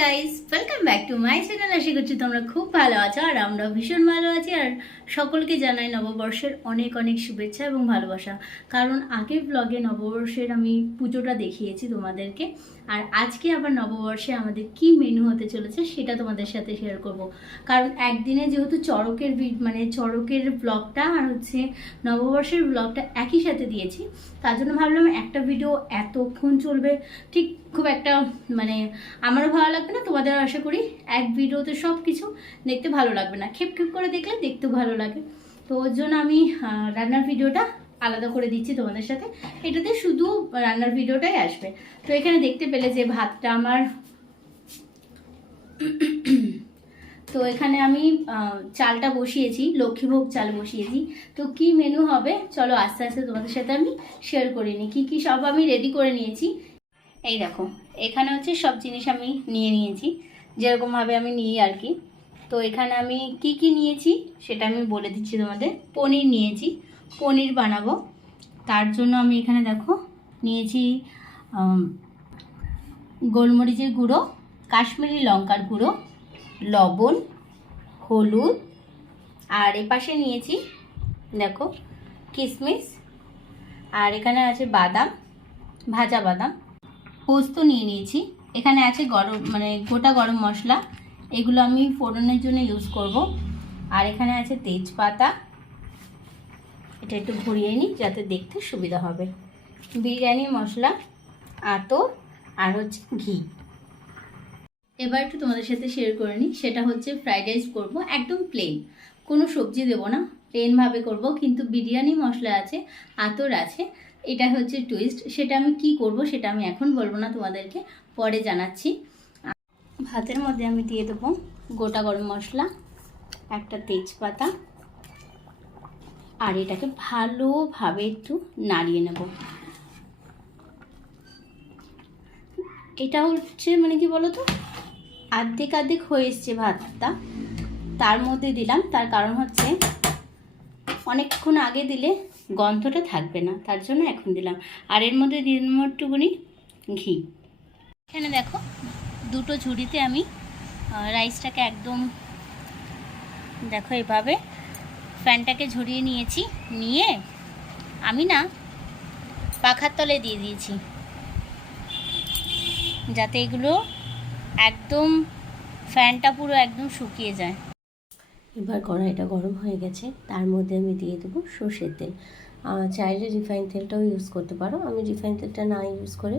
Guys, welcome back to my channel. আশা করছি তোমরা খুব ভালো আছো আর আমরা ভীষণ ভালো আছি। আর সকলকে জানাই নববর্ষের অনেক অনেক শুভেচ্ছা এবং ভালোবাসা। কারণ আগের ব্লগে নববর্ষের আমি পুজোটা দেখিয়েছি তোমাদেরকে, আর আজকে আবার নববর্ষে আমাদের কি মেনু হতে চলেছে সেটা তোমাদের সাথে শেয়ার করব। কারণ একদিনে যেহেতু চড়কের ব্লগটা আর হচ্ছে নববর্ষের ব্লগটা একই সাথে দিয়েছি, তার জন্য ভাবলাম একটা ভিডিও এতক্ষণ চলবে ঠিক খুব একটা আমারও ভালো লাগবে না, তোমাদের আশা করি এক ভিডিওতে সব কিছু দেখতে ভালো লাগবে না, খেপ খেপ করে দেখলে দেখতেও ভালো লাগে। তো ওর জন্য আমি রান্নার ভিডিওটা আলাদা করে দিচ্ছি তোমাদের সাথে, এটাতে শুধু রান্নার ভিডিওটাই আসবে। তো এখানে দেখতে পেলে যে ভাতটা আমার তো এখানে আমি চালটা বসিয়েছি, লক্ষ্মীভোগ চাল বসিয়েছি। তো কি মেনু হবে চলো আস্তে আস্তে তোমাদের সাথে আমি শেয়ার করে নিই। কী সব আমি রেডি করে নিয়েছি এই দেখো। এখানে হচ্ছে সব জিনিস আমি নিয়ে নিয়েছি যেরকমভাবে আমি নিই আর কি। তো এখানে আমি কি নিয়েছি সেটা আমি বলে দিচ্ছি তোমাদের। পনির নিয়েছি, পনির বানাবো। তার জন্য আমি এখানে দেখো নিয়েছি গোলমরিচের গুঁড়ো, কাশ্মীরি লঙ্কার গুঁড়ো, লবণ, হলুদ, আর এপাশে নিয়েছি দেখো কিশমিশ, আর এখানে আছে বাদাম, ভাজা বাদাম, পোস্ত নিয়ে নিয়েছি। এখানে আছে গোটা গরম মশলা, এগুলো আমি ফোড়নের জন্য ইউজ করব। আর এখানে আছে তেজপাতা, এটা একটু ঘুরিয়ে নিই যাতে দেখতে সুবিধা হবে, বিরিয়ানি মশলা, আতর, আর হচ্ছে ঘি। এবার একটু তোমাদের সাথে শেয়ার করে নিই, সেটা হচ্ছে ফ্রাইড রাইস করবো একদম প্লেন, কোনো সবজি দেবো না, প্লেনভাবে করব। কিন্তু বিরিয়ানি মশলা আছে, আতর আছে, এটা হচ্ছে টুইস্ট। সেটা আমি কি করব সেটা আমি এখন বলবো না, তোমাদেরকে পরে জানাচ্ছি। ভাতের মধ্যে আমি দিয়ে দেবো গোটা গরম মশলা, একটা তেজপাতা, আর এটাকে ভালোভাবে একটু নাড়িয়ে নেব। এটা হচ্ছে কি বলো তো, আর্ধেক হয়ে এসছে ভাতটা, তার মধ্যে দিলাম। তার কারণ হচ্ছে অনেকক্ষণ আগে দিলে গন্ধটা থাকবে না, তার জন্য এখন দিলাম। আর এর মধ্যে দিয়ে দেবো একটুখানি ঘি। এখানে দেখো দুটো ঝুড়িতে আমি রাইসটাকে একদম দেখো এভাবে ফ্যানটাকে ঝরিয়ে নিয়েছি, নিয়ে আমি পাখার তলে দিয়ে দিয়েছি যাতে এগুলো একদম ফ্যানটা পুরো একদম শুকিয়ে যায়। এবার কড়াইটা গরম হয়ে গেছে, তার মধ্যে আমি দিয়ে দেবো সর্ষের তেল। চাইলে রিফাইন তেলটাও ইউজ করতে পারো, আমি রিফাইন তেলটা না ইউজ করে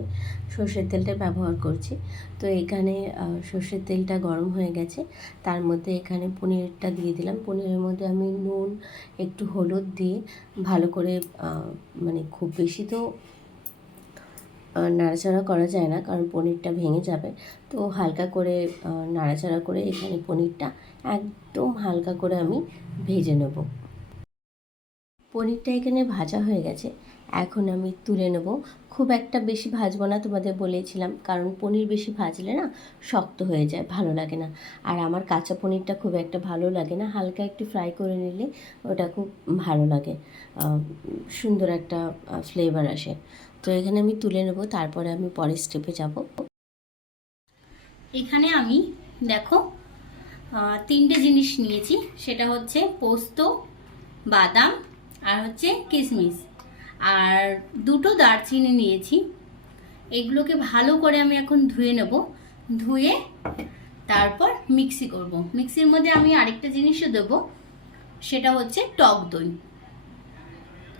সর্ষের তেলটা ব্যবহার করছি। তো এখানে সর্ষের তেলটা গরম হয়ে গেছে, তার মধ্যে এখানে পনিরটা দিয়ে দিলাম। পনিরের মধ্যে আমি নুন, একটু হলুদ দিয়ে ভালো করে খুব বেশি তো নাড়াচাড়া করা যায় না, কারণ পনিরটা ভেঙে যাবে। তো হালকা করে নাড়াচাড়া করে এখানে পনিরটা একদম হালকা করে আমি ভেজে নেব। পনিরটা এখানে ভাজা হয়ে গেছে, এখন আমি তুলে নেব। খুব একটা বেশি ভাজবো না, তোমাদের বলেছিলাম, কারণ পনির বেশি ভাজলে শক্ত হয়ে যায়, ভালো লাগে না। আর আমার কাঁচা পনিরটা খুব একটা ভালো লাগে না, হালকা একটু ফ্রাই করে নিলে ওটা খুব ভালো লাগে, সুন্দর একটা ফ্লেভার আসে। তো এখানে আমি তুলে নেব, তারপরে আমি পরের স্টেপে যাব। এখানে আমি দেখো তিনটে জিনিস নিয়েছি, সেটা হচ্ছে পোস্ত, বাদাম, আর হচ্ছে কিশমিশ, আর দুটো দারচিনি নিয়েছি। এগুলোকে ভালো করে আমি এখন ধুয়ে নেব, ধুয়ে তারপর মিক্সি করব। মিক্সির মধ্যে আমি আরেকটা জিনিসও দেব, সেটা হচ্ছে টক দই।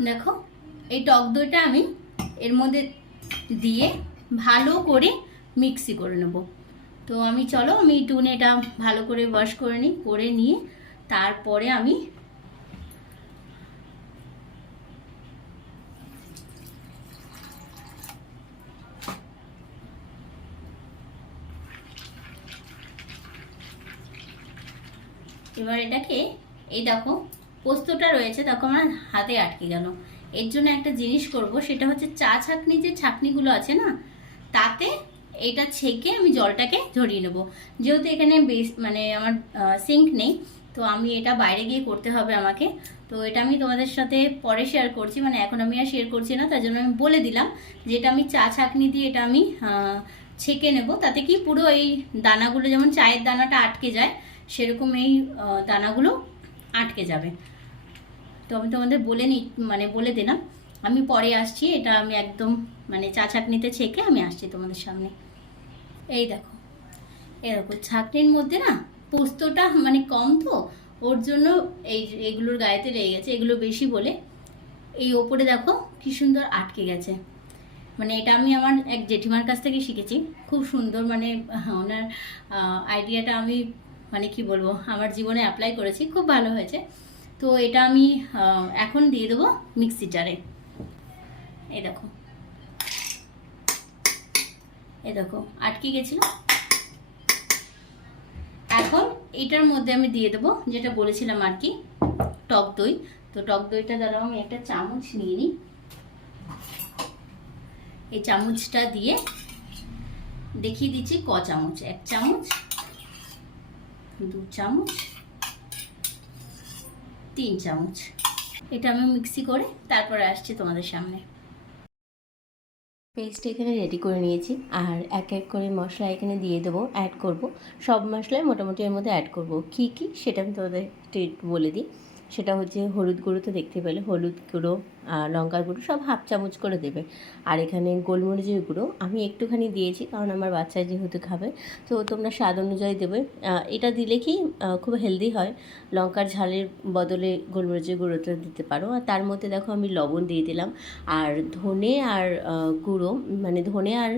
দেখো এই টক দইটা আমি এর মধ্যে দিয়ে ভালো করে মিক্সি করে নেব। তো আমি একটুখানি এটা ভালো করে ওয়াশ করে নিই, করে নিয়ে তারপরে আমি এবার এটাকে এই দেখো পোস্তটা রয়েছে, দেখো আমার হাতে আটকে গেল। এর জন্য একটা জিনিস করব, সেটা হচ্ছে চা ছাঁকনি, যে ছাঁকনিগুলো আছে না, তাতে এটা ছেঁকে আমি জলটাকে ঝরিয়ে নেব। যেহেতু এখানে আমার সিঙ্ক নেই, তো আমি এটা বাইরে গিয়ে করতে হবে আমাকে। তো এটা আমি তোমাদের সাথে পরে শেয়ার করছি, এখন আমি আর শেয়ার করছি না, তার জন্য আমি বলে দিলাম যে এটা আমি চা ছাঁকনি দিয়ে এটা আমি ছেঁকে নেব, তাতে কি পুরো এই দানাগুলো যেমন চায়ের দানাটা আটকে যায় সেরকম এই দানাগুলো আটকে যাবে। তো আমি তোমাদের বলে দিলাম, আমি পরে আসছি। এটা আমি একদম মানে চা ছাঁকনিতে ছেঁকে আমি আসছি তোমাদের সামনে। এই দেখো এরকম ছাঁকনির মধ্যে না পোস্তটা মানে কম, তো ওর জন্য এগুলোর গায়েতে লেগে গেছে, এগুলো বেশি বলে এই ওপরে দেখো কি সুন্দর আটকে গেছে। মানে এটা আমি আমার এক জেঠিমার কাছ থেকে শিখেছি, খুব সুন্দর, মানে ওনার আইডিয়াটা আমি মানে কি বলবো আমার জীবনে অ্যাপ্লাই করেছি, খুব ভালো হয়েছে। তো এটা আমি এখন দিয়ে দেবো মিক্সি জারে। এই দেখো আটকে গেছিল। এখন এটার মধ্যে আমি দিয়ে দেবো যেটা বলেছিলাম আর কি, টক দই। তো টক দইটা দ্বারা আমি একটা চামচ নিয়ে নিই, এই চামচটা দিয়ে দেখিয়ে দিচ্ছি ক চামচ, 1 চামচ, 2 চামচ, 3 চামচ। এটা আমি মিক্সি করে তারপরে আসছি তোমাদের সামনে। পেস্ট এখানে রেডি করে নিয়েছি, আর এক এক করে মশলা এখানে দিয়ে দেবো, অ্যাড করব। সব মশলাই মোটামুটি এর মধ্যে অ্যাড করব। কী কী সেটা আমি তোমাদের একটু বলে দিই। সেটা হচ্ছে হলুদ গুঁড়ো, তো দেখতে পেলে হলুদ গুঁড়ো, লঙ্কার গুঁড়ো সব হাফ চামচ করে দেবে। আর এখানে গোলমরিচের গুঁড়ো আমি একটুখানি দিয়েছি, কারণ আমার বাচ্চা যেহেতু খাবে, তো তোমরা স্বাদ অনুযায়ী দেবে। এটা দিলে কি খুব হেলদি হয়, লঙ্কার ঝালের বদলে গোলমরিচের গুঁড়োটা দিতে পারো। আর তার মধ্যে দেখো আমি লবণ দিয়ে দিলাম, আর ধনে আর গুঁড়ো, মানে ধনে আর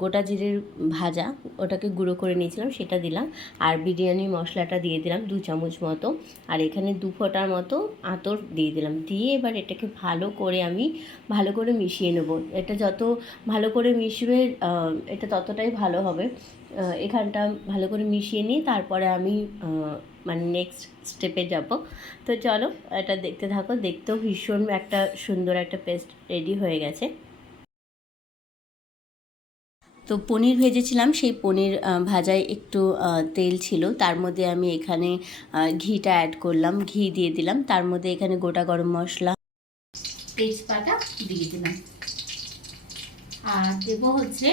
গোটা জিরের ভাজা, ওটাকে গুঁড়ো করে নিয়েছিলাম সেটা দিলাম। আর বিরিয়ানি মশলাটা দিয়ে দিলাম 2 চামচ মতো। আর এখানে 2 ফোঁটার মতো আতর দিয়ে দিলাম। দিয়ে এবার এটাকে ভালো করে মিশিয়ে নেব। এটা যত ভালো করে মিশবে এটা ততটাই ভালো হবে। এখানটা ভালো করে মিশিয়ে নিই, তারপরে আমি মানে নেক্সট স্টেপে যাব। তো চলো এটা দেখতে থাকো। দেখতেও ভীষণ একটা সুন্দর একটা পেস্ট রেডি হয়ে গেছে। তো পনির ভেজেছিলাম, সেই পনির ভাজায় একটু তেল ছিল, তার মধ্যে আমি এখানে ঘিটা অ্যাড করলাম, ঘি দিয়ে দিলাম। তার মধ্যে এখানে গোটা গরম মশলা, তেজপাতা দিয়ে দিলাম, আর দেবো হচ্ছে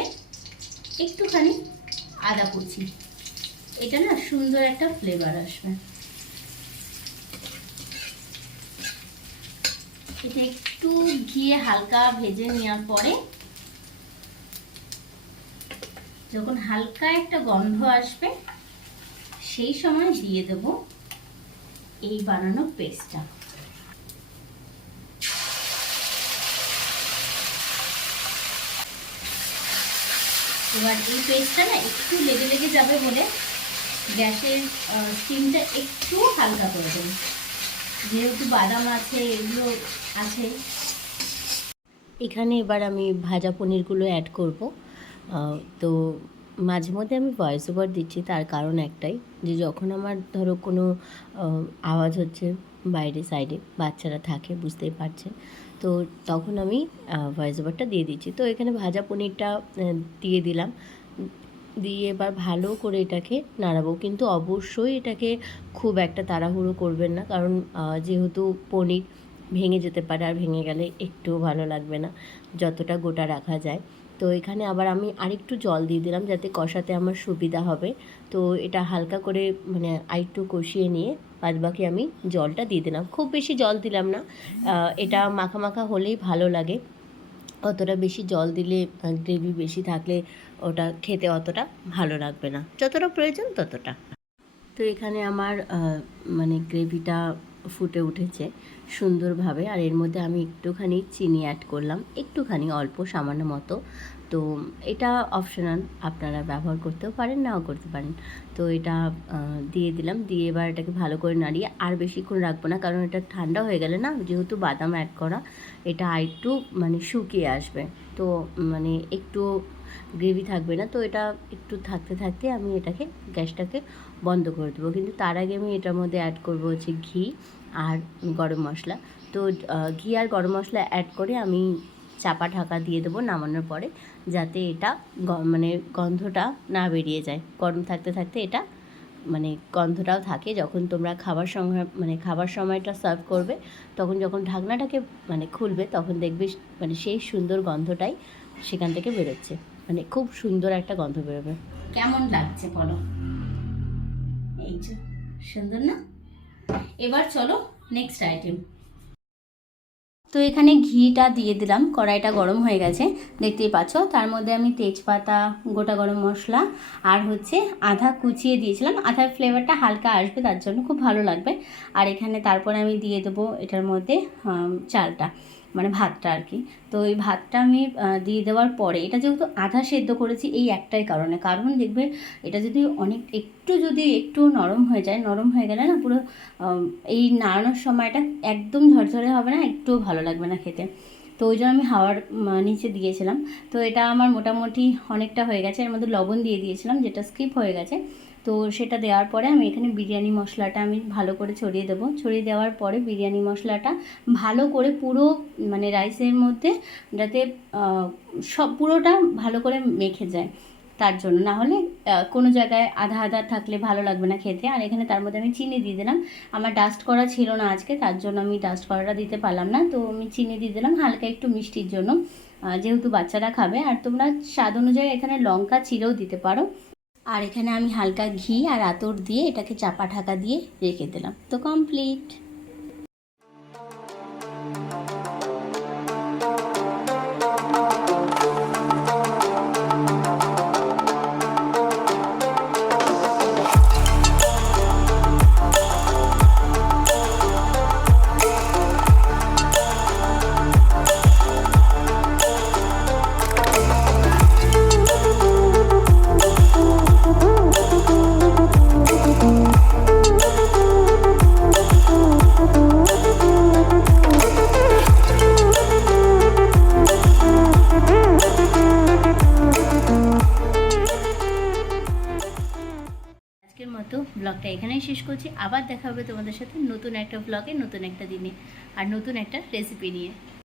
একটুখানি আদা কুচি। এটা না সুন্দর একটা ফ্লেভার আসবে। এটা একটু ঘিয়ে হালকা ভেজে নেওয়ার পরে যখন হালকা একটা গন্ধ আসবে সেই সময় দিয়ে দেব এই বানানো পেস্টটা। এবার এই পেস্টটা না একটু লেগে লেগে যাবে বলে গ্যাসের স্টিমটা একটু হালকা করে দেবো, যেহেতু বাদাম আছে এগুলো আছে। এখানে এবার আমি ভাজা পনিরগুলো অ্যাড করব। তো মাঝে মধ্যে আমি ভয়েস ওভার দিচ্ছি, তার কারণ একটাই, যে যখন আমার ধরো কোনো আওয়াজ হচ্ছে বাইরে সাইডে, বাচ্চারা থাকে বুঝতেই পারছে, তো তখন আমি ভয়েস ওভারটা দিয়ে দিচ্ছি। তো এখানে ভাজা পনিরটা দিয়ে দিলাম, দিয়ে এবার ভালো করে এটাকে নাড়াবো। কিন্তু অবশ্যই এটাকে খুব একটা তাড়াহুড়ো করবেন না, কারণ যেহেতু পনির ভেঙে যেতে পারে, আর ভেঙে গেলে একটুও ভালো লাগবে না, যতটা গোটা রাখা যায়। তো এখানে আবার আমি আরেকটু জল দিয়ে দিলাম যাতে কষাতে আমার সুবিধা হবে। তো এটা হালকা করে মানে আরেকটু কষিয়ে নিয়ে বাদবাকি আমি জলটা দিয়ে দিলাম। খুব বেশি জল দিলাম না, এটা মাখা মাখা হলেই ভালো লাগে। অতটা বেশি জল দিলে গ্রেভি বেশি থাকলে ওটা খেতে অতটা ভালো লাগবে না, যতটা প্রয়োজন ততটা। তো এখানে আমার মানে গ্রেভিটা ফুটে উঠেছে সুন্দরভাবে, আর এর মধ্যে আমি একটুখানি চিনি অ্যাড করলাম, একটুখানি অল্প সামান্য মতো। তো এটা অপশনাল, আপনারা ব্যবহার করতেও পারেন, নাও করতে পারেন। তো এটা দিয়ে দিলাম, দিয়ে এবার এটাকে ভালো করে নাড়িয়ে আর বেশিক্ষণ রাখবো না, কারণ এটা ঠান্ডা হয়ে গেলে না, যেহেতু বাদাম অ্যাড করা, এটা আরেকটু মানে শুকিয়ে আসবে। তো মানে একটু গ্রেভি থাকবে না। তো এটা একটু থাকতে থাকতে আমি এটাকে গ্যাসটাকে বন্ধ করে দেবো। কিন্তু তার আগে আমি এটার মধ্যে অ্যাড করবো হচ্ছে ঘি আর গরম মশলা। তো ঘি আর গরম মশলা অ্যাড করে আমি চাপা ঢাকা দিয়ে দেবো নামানোর পরে, যাতে এটা মানে গন্ধটা না বেরিয়ে যায়। গরম থাকতে থাকতে এটা মানে গন্ধটাও থাকে, যখন তোমরা খাবার সময়টা সার্ভ করবে, তখন যখন ঢাকনাটাকে মানে খুলবে, তখন দেখবে মানে সেই সুন্দর গন্ধটাই সেখান থেকে বেরোচ্ছে। মানে খুব সুন্দর একটা গন্ধ বেরোবে। কেমন লাগছে বলো? এই যে সুন্দর না? এবার চলো নেক্সট আইটেম। তো এখানে ঘিটা দিয়ে দিলাম, কড়াইটা গরম হয়ে গেছে দেখতেই পাচ্ছ। তার মধ্যে আমি তেজপাতা, গোটা গরম মশলা আর হচ্ছে আদা কুচিয়ে দিয়েছিলাম। আদার ফ্লেভারটা হালকা আসবে, তার জন্য খুব ভালো লাগবে। আর এখানে তারপরে আমি দিয়ে দেবো এটার মধ্যে চালটা, মানে ভাতটা আর কি। তো এই ভাতটা আমি দিয়ে দেওয়ার পরে, এটা যেহেতু আধা সেদ্ধ করেছি এই একটাই কারণে, কারণ দেখবে এটা যদি একটু নরম হয়ে যায়, নরম হয়ে গেলে না পুরো এই নাড়ানোর সময়টা একদম ঝরঝরে হবে না, একটুও ভালো লাগবে না খেতে। তো ওই জন্য আমি হাওয়ার নিচে দিয়েছিলাম। তো এটা আমার মোটামুটি অনেকটা হয়ে গেছে। এর মধ্যে লবণ দিয়ে দিয়েছিলাম, যেটা স্কিপ হয়ে গেছে। তো সেটা দেওয়ার পরে আমি এখানে বিরিয়ানি মশলাটা আমি ভালো করে ছড়িয়ে দেবো। ছড়িয়ে দেওয়ার পরে বিরিয়ানি মশলাটা ভালো করে পুরো মানে রাইসের মধ্যে যাতে সব পুরোটা ভালো করে মেখে যায়, তার জন্য। না হলে কোনো জায়গায় আধা আধা থাকলে ভালো লাগবে না খেতে। আর এখানে তার মধ্যে আমি চিনি দিয়ে দিলাম। আমার ডাস্ট করা ছিল না আজকে, তার জন্য আমি ডাস্ট করাটা দিতে পারলাম না। তো আমি চিনি দিয়ে দিলাম হালকা একটু মিষ্টির জন্য, যেহেতু বাচ্চারা খাবে। আর তোমরা স্বাদ অনুযায়ী এখানে লঙ্কা চিরেও দিতে পারো। আর এখানে আমি হালকা ঘি আর আতর দিয়ে এটাকে চাপা ঢাকা দিয়ে রেখে দিলাম। তো কমপ্লিট। আজকের মতো ব্লগটা এখানেই শেষ করছি। আবার দেখা হবে তোমাদের সাথে নতুন একটা ব্লগে, নতুন একটা দিনে আর নতুন একটা রেসিপি নিয়ে।